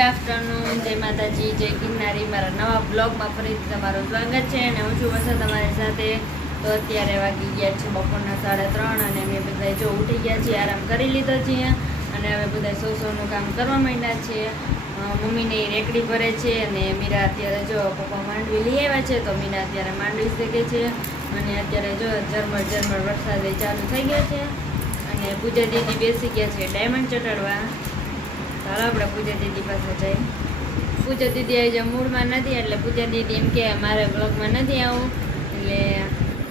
Good afternoon, જય માતાજી, જય ગિરનારી. મારા નવા બ્લોગમાં ફરીથી તમારું સ્વાગત છે અને હું છું વસંત તમારી સાથે. તો અત્યારે વાગી ગયા છે બપોરના સાડા ત્રણ અને અમે બધા જો ઉઠી ગયા છીએ, આરામ કરી લીધો છીએ અને હવે બધા સો સોનું કામ કરવા માંડ્યા છીએ મમ્મીને એ રેકડી ભરે છે અને મીરા અત્યારે જો પપ્પા માંડવી લઈ આવ્યા છે, તો મીરા અત્યારે માંડવી શકે છે. અને અત્યારે જો ઝરમર ઝરમર વરસાદ ચાલુ થઈ ગયો છે. અને પૂજા દીદી બેસી ગયા છે ડાયમંડ ચટાડવા ચાલો આપણે પૂજા દીદી પાસે જઈએ પૂજા દીદી આવી જે મૂળમાં નથી એટલે પૂજા દીદી એમ કે મારે બ્લોગમાં નથી આવું. એટલે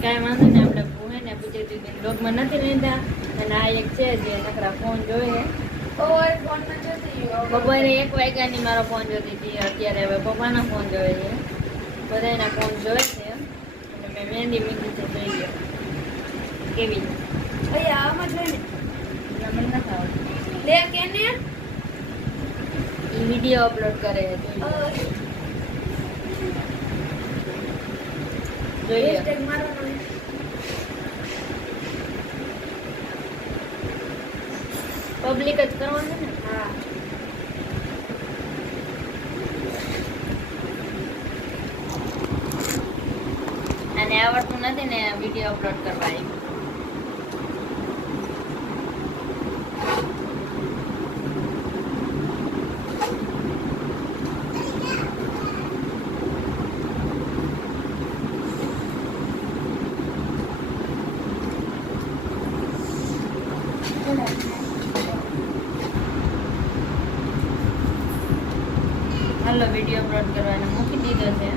કાંઈ વાંધો નહીં આપણે પૂહે ને પૂજા દીદી બ્લોગમાં નથી લીધા. અને આ એક છે જે નકરા ફોન જોઈએ બપોરે એક વાગ્યાની મારો ફોન જોતી હતી અત્યારે હવે પપ્પાનો ફોન જોવે છે. બધાના ફોન જોવે છે. અને મેં મહેંદી મીંદી છે જોઈ ગયો કેવી? મને નથી આવડતું. ઈ વીડિયો અપલોડ કરે છે જોઈ લો. જોઈ લો. પબ્લિક જ કરવાનું ને હા અને આવડતું નથી ને વીડિયો અપલોડ કરવાની હાલો વીડિયો અપલોડ કરવાનો મૂકી દીધો છે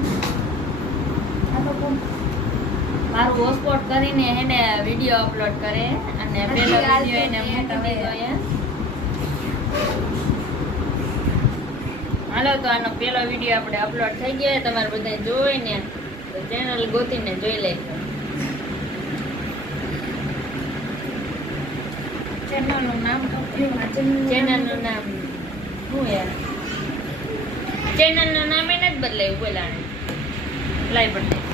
મારું હોટસ્પોટ કરીને એને વીડિયો અપલોડ કરે. અને પેલો વીડિયો એને મૂકી દીધો હાલો તો આનો પેલો વીડિયો આપણે અપલોડ થઈ ગયો તમારે બધા જોઈને ચેનલ ગોતીને જોઈ લેજો. ચેનલનું નામ ચેનલનું નામ શું યાર? ચેનલનું નામ એને જ બદલાયું બોલાણે. લાઈ બદલાય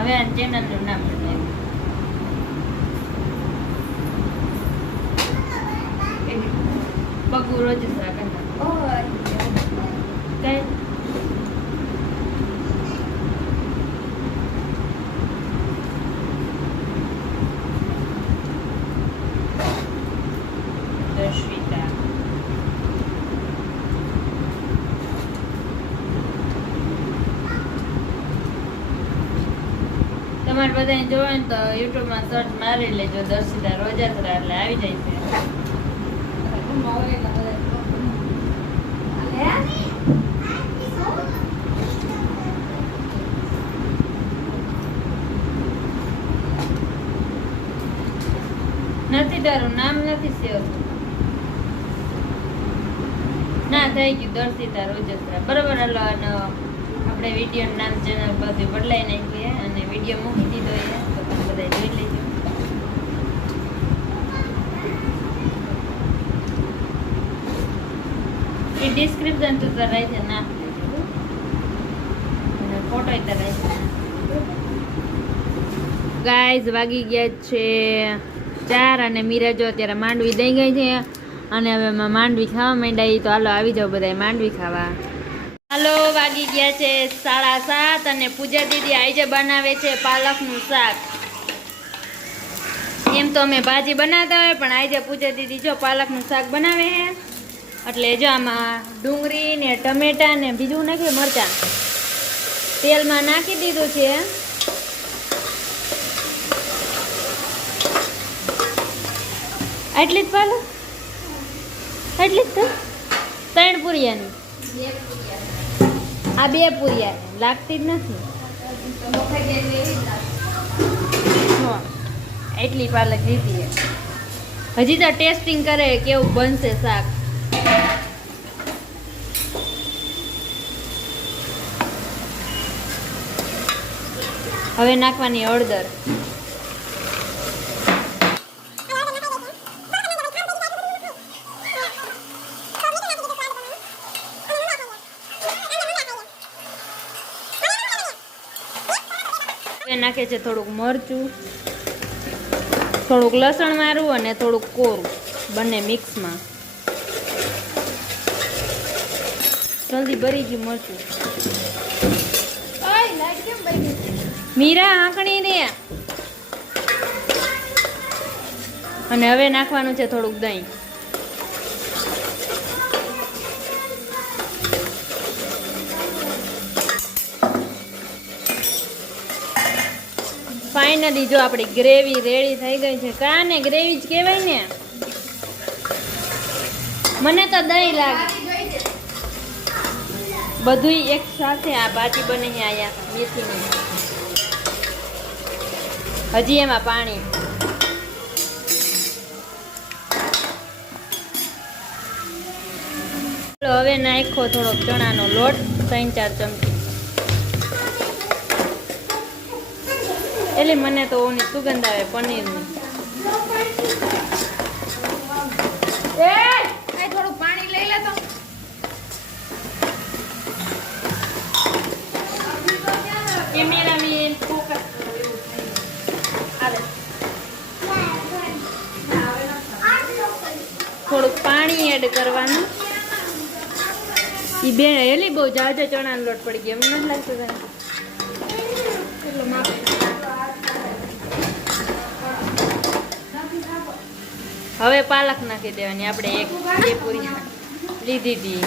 હવે આ ચેનલનું નામ બદલાયું બગુ રોજ કરતા કઈ દર્શિતા તમારે બધાને જોવે ને તો યુટ્યુબમાં સર્ચ મારી લેજો દર્શિતા રોજાત્રા એટલે આવી જાય છે. નથી, તારું નામ નથી સેવ. ના, થઈ ગયું, દર્શિતા રોજસ્ત્રા બરાબર, હલો આપણે વીડિયો નામ ચેનલ બધું બદલાઈ અને વીડિયો મૂકી દીધો એ ડિસ્ક્રિપ્શન તો કરાય છે ના ફોટો કરાય છે ગાઈઝ વાગી ગયા છે ચાર અને મીરા અત્યારે માંડવી દઈ ગઈ છે. અને હવે માંડવી ખાવા માંડાઈ તો હાલો આવી જાઓ બધા માંડવી ખાવા. હાલો, વાગી ગયા છે સાડા સાત અને પૂજા દીદી આજે બનાવે છે પાલકનું શાક. એમ તો અમે ભાજી બનાવતા હોય, પણ આજે પૂજા દીદી જો પાલકનું શાક બનાવે છે. એટલે જો આમાં ડુંગળી ને ટમેટા ને બીજું નાખીએ મરચાં. તેલમાં નાખી દીધું છે. એટલી જ પાલક? એટલી જ ત્રણ પૂરિયાની. આ બે પૂરિયા લાગતી જ નથી. એટલી પાલક લીધી હજી તો ટેસ્ટિંગ કરે કેવું બનશે શાક. હવે નાખવાની હળદર નાખે છે થોડુંક મરચું થોડુંક લસણ મારું અને થોડુંક કોરું બંને મિક્સમાં. જલ્દી ભરી ગયું મરચું. મીરા આંકણી રે અને હવે નાખવાનું છે થોડુંક દહીં. ફાઇનલી જો આપણી ગ્રેવી રેડી થઈ ગઈ છે, કાને ગ્રેવી જ કહેવાય ને? મને તો દહીં લાગે. બધું એક સાથે આ ભાજી બની આયા મેથીની. હજી એમાં પાણી. હવે નાખો થોડોક ચણાનો લોટ, ત્રણ ચાર ચમચી. એટલે મને તો ઓની સુગંધ આવે પનીરની. એ થોડું પાણી લઈ લે તો. ફોકસ થોડુંક પાણી એડ કરવાનું. એ બે એલી બહુ જાજો ચણાનો લોટ પડી ગયો એમ નથી લાગતું તને? હવે પાલક નાખી દેવાની. આપણે એક બે પૂરી લીધી હતી.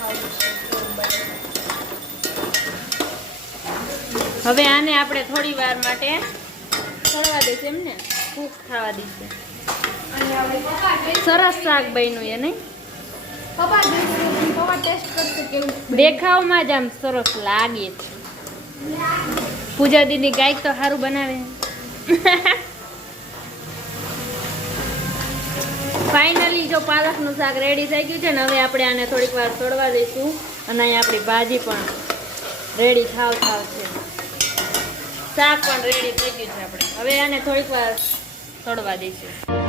ખાવું. હવે આને આપણે થોડી વાર માટે છોડવા દઈશું એમ ને? કૂક થવા દઈશું અને હવે પપ્પા જોઈ- સરસ શાક બન્યું એ નહીં? દેખાવમાં જ આમ સરસ લાગે છે. પૂજા દીદી ગાયક તો સારું બનાવે. ફાઇનલી જો પાલકનું શાક રેડી થઈ ગયું છે ને હવે આપણે આને થોડીક વાર છોડવા દઈશું. અને અહીંયા આપણી ભાજી પણ રેડી થાવ થાવ છે. શાક પણ રેડી થઈ ગયું છે આપણે. હવે આને થોડીક વાર છોડવા દઈશું.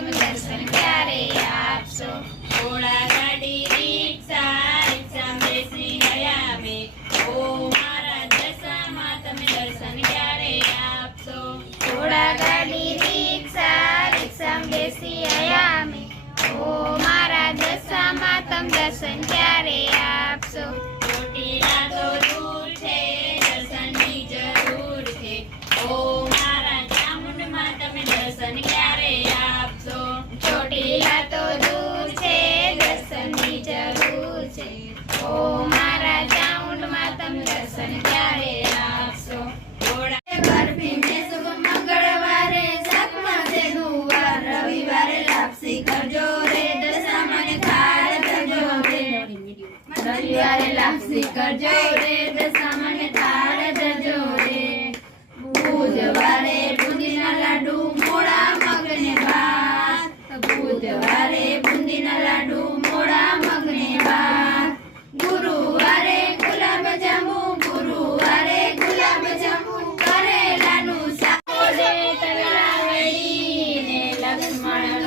welcome, a and daddy. બુધવારે બુંદીના લાડુ મોડા મગને ભાત. ગુરુવારે ગુલાબ જાંબુ, ગુરુવારે ગુલાબ જાંબુ. કરેલાનું રે તલાવડી લક્ષ્મણ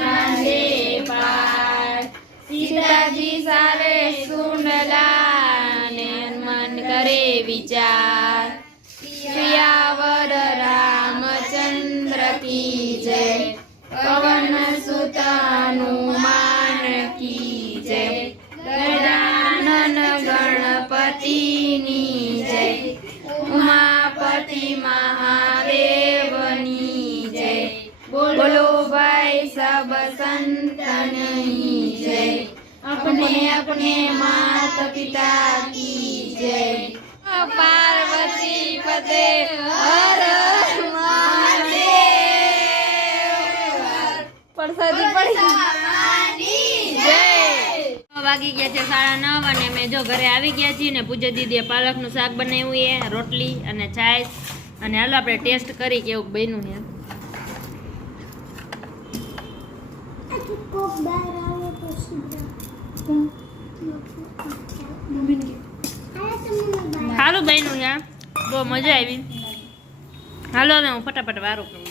પાર. સીતાજી સારે સુંડલા ને હનુમાન કરે વિચાર. अपने अपने मात पिता की जय पार्वती पते हर महादेव જય વાગી ગયા છે સાડા નવ અને મેં જો ઘરે આવી ગયા છીએ ને પૂજા દીદીએ પાલકનું શાક બનાવ્યું છે રોટલી અને છાશ અને હાલો આપણે ટેસ્ટ કરી કેવું બન્યું છે સારું બહેનું છે બહુ મજા આવી. હાલો હવે હું ફટાફટ વારું. કરું